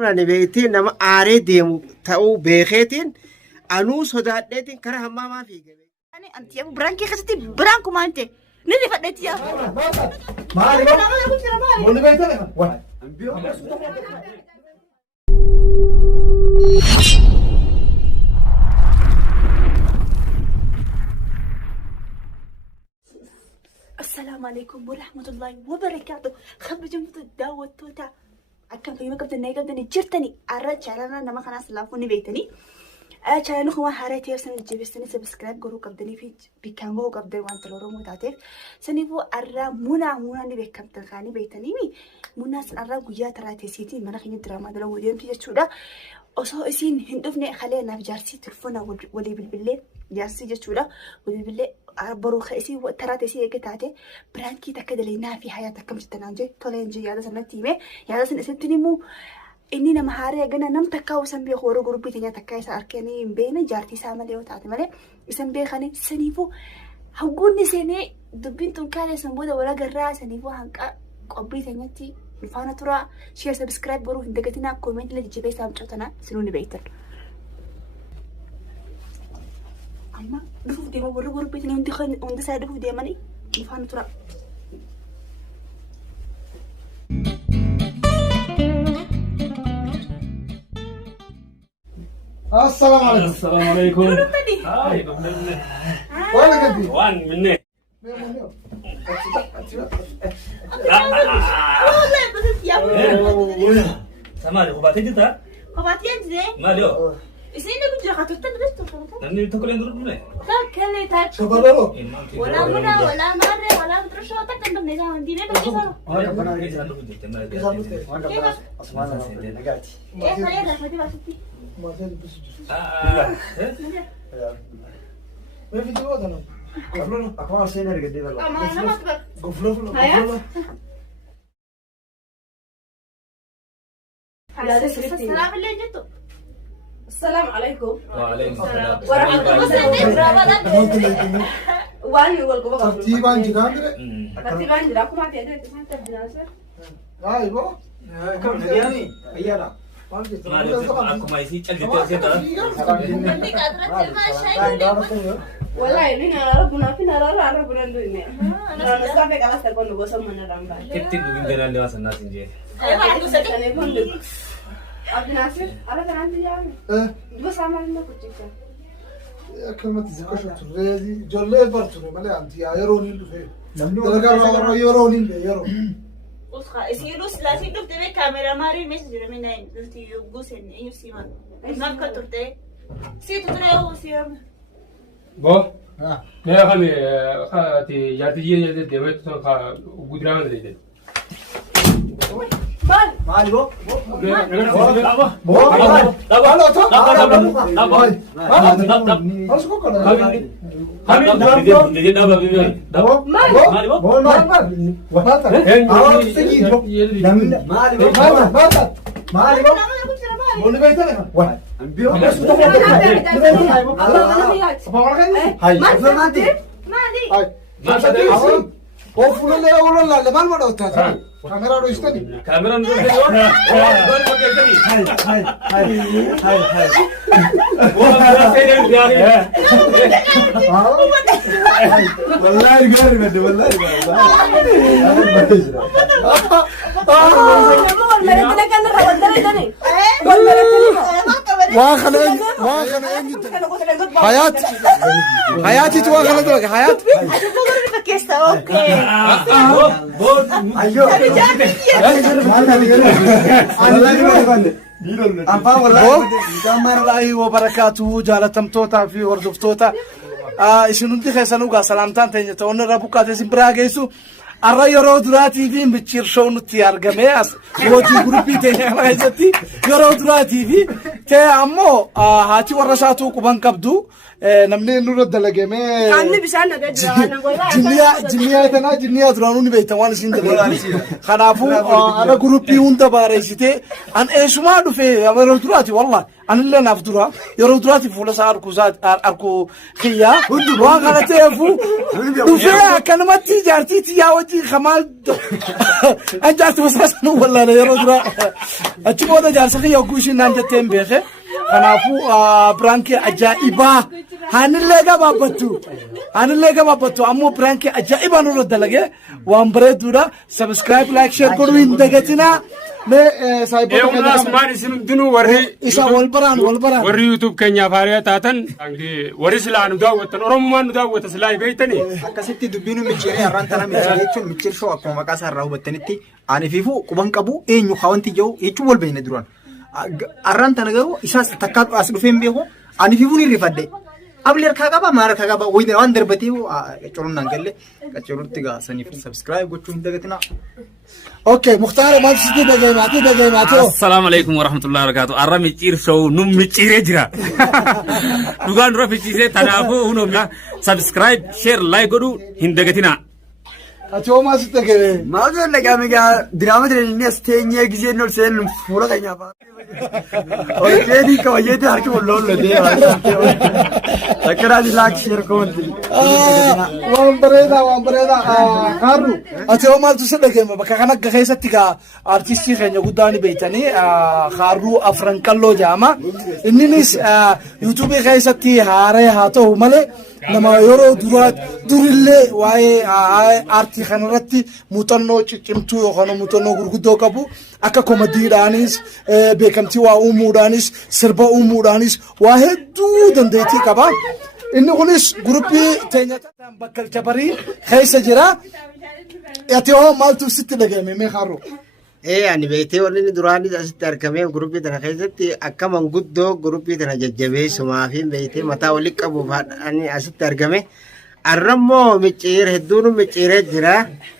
Ani beektii nama aaree deemu ta'uu beekeetiin anuu sodaadheetiin karaa hammaamaa fiige. Ani anti yabu biraan kee keessatti biraan kumaante ni rifadheetti yaa. Maali? Wanni beektaa? السلام عليكم ورحمة الله وبركاته. خبجم تداوت توتا. أكمل في مكتب النايقة بدني جرتني عرض شعرنا نما خلاص لافوني بيتني. شعرنا خو حارتي يرسم الجبستني سبسكرايب قرو قبضني في بكامبو قبضي وانت لورو متعاطف. سنيفو أرى مونا نبي كم تلقاني بيتني مي مونا سن أرى قيات راتي سيتي منا خيني دراما دلو وديم تيجي تشودا. أصلا إسين هندفني خلينا في جارسي تلفونا ولي بالبلة جارسي جتشودا ولي بالبلة بروخ إسي وترات إسي يقطعته برانكي تكذا لينا في حياتك كم جتنانجي طلعنجي هذا سنة تيمة هذا سنة سنتني مو إني نمهاري أجنا نم تكاو سنبي خورو جروبي تانية تكاي سأركني بين جارتي ساملي وتعطي ماله سنبي خاني سنيفو هقولني سنة دبين تنكالي سنبودا ولا جرا سنيفو هنك قبي تانية تي الفانا ترى شير سبسكرايب برو هندقتنا كومنت اللي تجيبي سامشوتنا سنوني بيتر أما دفوف ديما برو برو بيتني وندي ساعة دفوف ديماني الفانا ترى السلام عليكم. السلام عليكم. هاي وين قلبي؟ وين مني؟ والله بس يا سامعني خباتي جتا؟ خباتي أنت زين ما اليوم؟ إسنين نقول لك خطوط تدرس لأني تاكلين دول مني؟ كلي تاك شبابو. ولا منا ولا مرة ولا مترشوا تكتب من نجاح عندي ليه بس يسارو إيه خلينا نفدي بسيطي ما في بس. ما في جواد أنا. قفلنا. أكون سينر قدي والله. ما أنا ما أقدر قفلنا. السلام اللي جتو السلام عليكم وعليكم السلام ورحمة الله وأنا يقول قبضة تيبان جدان ده. ترتيبان جراكم ما تيجي تسمع تبدأ هاي بو. كم نبياني؟ أيانا. ما اليوم أكو ما يصير تجدي تجدي مني قادرة تسمع شيء والله لينا ربنا فينا ربنا ندوينه أنا نستعمل على سكون نقص من الرمبا كتير دوين كنا اللي وصلنا سنجي أيوة عندو سدي أنا يكون عبد الناصر أنا كان عندي يعني بس عملنا كتير كلمة زكاة تريدي جل برتوري ماله أنت يا يرونين دفعي. دلقا يرونين يرو. وسخا يسيروس لا تيجي تبي كاميرا ماري مسجل من هين دلتي يوجوسن أيو سيمان ما كترتي سيتو ترى سيام بو يا خالي خاتي ياتي ديوت خا غودران دي مالي بو؟ بو. هلا كاميرا رو استني كاميرا نقول والله قارب والله حياتي تواخلت لك حياة ايوه أنفع والله جمال الله وبركاته جالتم توتا في وردف توتا إسنون تخي سنوغا سلامتان تنجي تونا ربوكا تسين براغيسو الرأي رودراتي في متشير شون تيار جميعس وجو جروبي تنجي غايزتي يرودراتي في تي أمو هاتي ورشاتو كبان كبدو نمني نور الدلقة مي كان بيشان جنيا تنا جنيا درانوني بيتوان سين دلقة خنافو أنا جروبي هون تباريسيتي أن إيش ما دو في أمر دراتي والله anillee naaf dura yeroo duraati fuula isaa arkuu kiyyaa waan kana ta'eefu dhufee akkanumatti jaartii tiyyaa wajjin kamaal an jaarti basaasanuu wallaala yeroo dura achi booda jaarsa kiyya hogguu ishiin naan jettee hin beeke kanaafuu biraankii ajaa'ibaa hanillee gabaabattu ammoo biraankii ajaa'ibaa nurra dalage waan bareeduudha subscribe like share godhuu hin dagatinaa Asmaan isin hundinuu warri isa wal baraan warri YouTube keenyaaf haaraa taatan warri silaa nu daawwatan Oromomaan nu daawwata silaa beeytanii akkasitti dubbiin micciiree har'aan tana micciiree jechuun micciir shoo akkuma maqaa isaa irraa hubattanitti ani fiifuu quban qabu eenyu hawanti jiru jechuun wal beekne duraan har'aan tana garuu isaas takkaa as dhufee hin beeku ani fiifuu ni rifadde abli harkaa qaba maal harkaa qaba waan darbatee qacuruun naan galle qacuruutti gaasaniif subscribe gochuu hin dagatinaa. اوكي مختار ما تسكت دقيقة السلام عليكم ورحمة الله وبركاته أرى ميتير شو نم ميتير جرا دوغان رفي تيجي تنافو هنومنا سبسكرايب شير لايك قدو هندقتنا أتوه ما ستكلم ما أقول لك أميكا دراما الناس تانية كذي نور سين فورا كنيا فا أوكي كواجد هركو لول لديه تكرار لاك شير كون وان بريدا كارو أتوه ما تسكلم بكأنا كخيسة تيجا أرتيستي خنيا قدامي بيتاني كارو أفرانكالو جاما إنيس يوتيوب خيسة تي هاري هاتو ماله nama yeroo durillee waa'ee aartii kanarratti muuxannoo ciccimtuu yookaan muuxannoo gurguddoo qabu akka komediidhaanis beekamtii waa uumuudhaanis sirba uumuudhaanis waa hedduu dandeettii qaba. Inni kunis guruppii teenyataan bakka jabarii keessa jira. Ati hoo maaltu sitti dhagahame mee harroo? ani beekte wanni duraanii asitti argamee guruppii tana keessatti akka manguddoo guruppii tana jajjabeessumaa fi beekte mataa walitti qabuuf ani asitti argame arrammoo micciir hedduun micciiree jira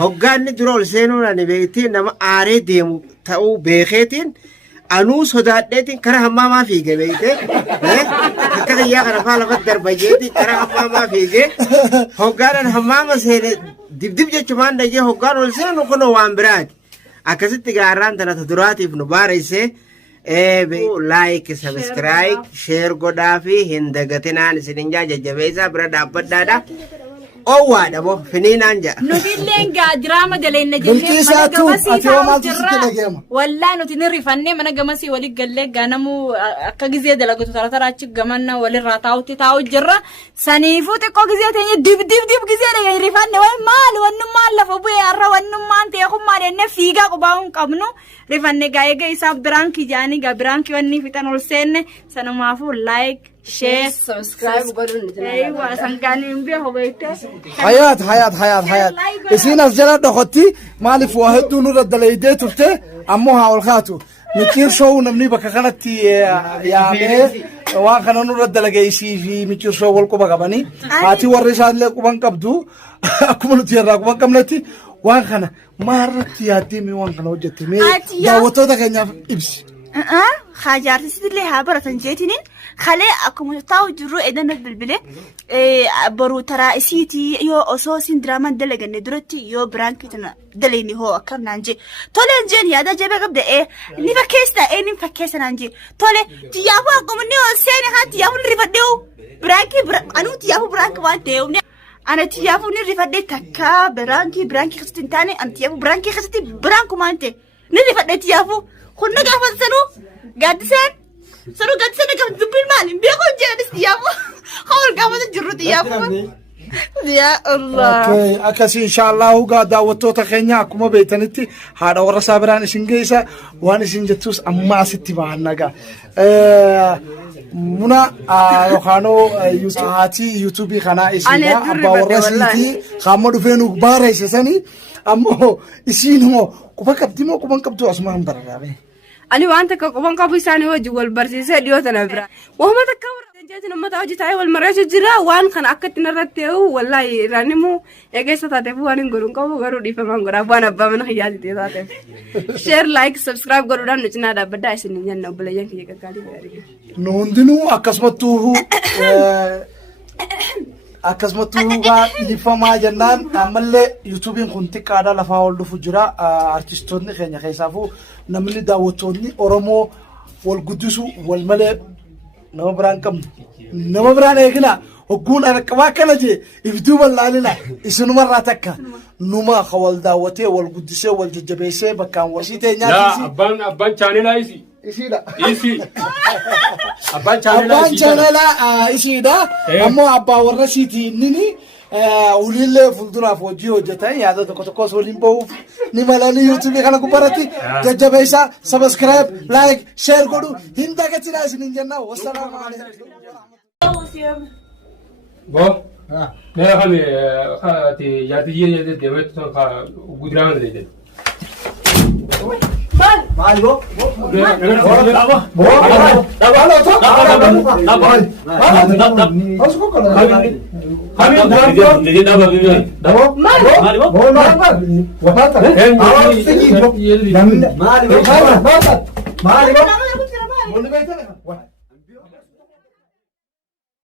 hoggaanni dura ol seenuun ani beekte nama aaree deemu ta'uu beekeetiin anuu sodaadheetiin karaa hammaamaa fiige beekte akka xiyyaa kana faa lafatti darbajeetiin karaa hammaamaa fiige hoggaanan hammaama seene dibdib jechumaan dhagee hoggaan ol seenu kunoo waan biraati. akkasitti gaarraan tana duraatiif nu baarayse like subscribe share godhaa fi hin dagatinaan isinin jajjabeessaa bira dhaabbadhaadha owwaadha moo finiinaan ja'a nutilleen gaa diraama daleenna jennee wallaa nuti ni rifannee mana gamasii waliin gallee gaanamuu akka gizee dalagatu taratarachi gamanna walirraa taa'utti taa'u jirra saniifuu xiqqoo gizee teenya dib gizee dhageen rifanne wannummaan lafa bu'ee har'a wannummaan teekummaa dennee fiigaa qubaa'uun qabnu rifanne gaa egaa isaaf biraankii jaanii gaa biraankii wanni fixan ol seenne sanumaafuu like share subscribe godhun aywa sangaaniin bee hobeete hayat isiin as jala dhokotti maaliif waa hedduu nurra dalaydee turte ammoo haa ol kaatu micciir shoo namni bakka kanatti yaamee waan kana nurra dalage isii fi micciir shoo wal quba qabanii haati warri isaallee quban qabdu akkuma nuti irraa quban qabnetti waan kana maarratti yaaddee waan kana hojjette mee daawwattoota keenyaaf ibsi. Hajaartisitillee haa baratan jeetiniin kalee akkuma taa'u jirru edan bilbilee boruu taraa isiitii yoo osoo isin diraamaan dalaganne duratti yoo biraankii tana daleeni hoo akkam naan jee toleen jeen yaada jabee qabda ni fakkeessa ni fakkeessa naan jee tole tiyyaafuu akkuma ni ol seene haa tiyyaafuu ni rifadheewu biraankii anuu tiyyaafuu biraankii waan ta'eewu ana tiyyaafuu ni rifadhee takka biraankii keessatti hin taane ana tiyyaafuu biraankii keessatti biraankumaan ta'e ni rifadhee tiyyaafuu kunna gaafa sanuu gaddiseen gaafa dubbiin maaliin beekuun jedhanis tiyyaafuu hawal gaafa jirru tiyyaafuu. Ya Allah. Akkasii inshaallahu gaa daawwattoota keenya akkuma beektanitti haadha warra isaa biraan isin geessa waan isin jettus amma asitti bahanna gaa. Muna yookaanoo haati yuutuubii kanaa isinidha abbaa warra isiitii qaama dhufee nu baareessisanii ammoo isiin hoo quba qabdi moo quban qabdu asuma hin barbaade. Ani waan takka quban qabu isaanii wajjin wal barsiisee dhiyoo tana bira. Wahuma takka jeetiin ummata hojii taa'ee wal mari'achuu jira waan kana akka ittiin irratti ta'u wallaahi irraanimu eegeessa taateef waan hin godhuun qabu garuu dhiifamaan godhaaf waan abbaa mana hiyyaati ta'e taateef. Share like subscribe godhuudhaan nu cinaa dhaabbaddaa isin hin jenna obboleeyyan kiyya gaggaalii gaarii. Nu hundinuu akkasumattuu gaa dhiifamaa jennaan ammallee yuutuubiin kun xiqqaadhaa lafaa ol dhufu jira artistoonni keenya keessaafuu namni daawwattoonni Oromoo wal guddisu wal malee nama biraan qabnu nama biraan eegina hogguun arqabaa kana jee ibduu bal'aalina isinumarraa takka numa ka wal daawwatee wal guddisee wal jajjabeessee bakkaan washii ta'e yaa abbaan chaanelaa isi isiidha isi abbaan chaanelaa abbaan chaanelaa isiidha ammoo abbaa warra isiiti innini ulillee fuulduraaf hojii hojjetan yaada tokko tokkos waliin bahuuf ni malanii yuutuubii kana gubbaratti jajjabeessaa sabiskiraayib laayik sheer godhu hin dagatinaa isinin jennaa wassalaamu alaikum bo mera kami ati yati ye de wet to ka gudran de de Maali bo? Maali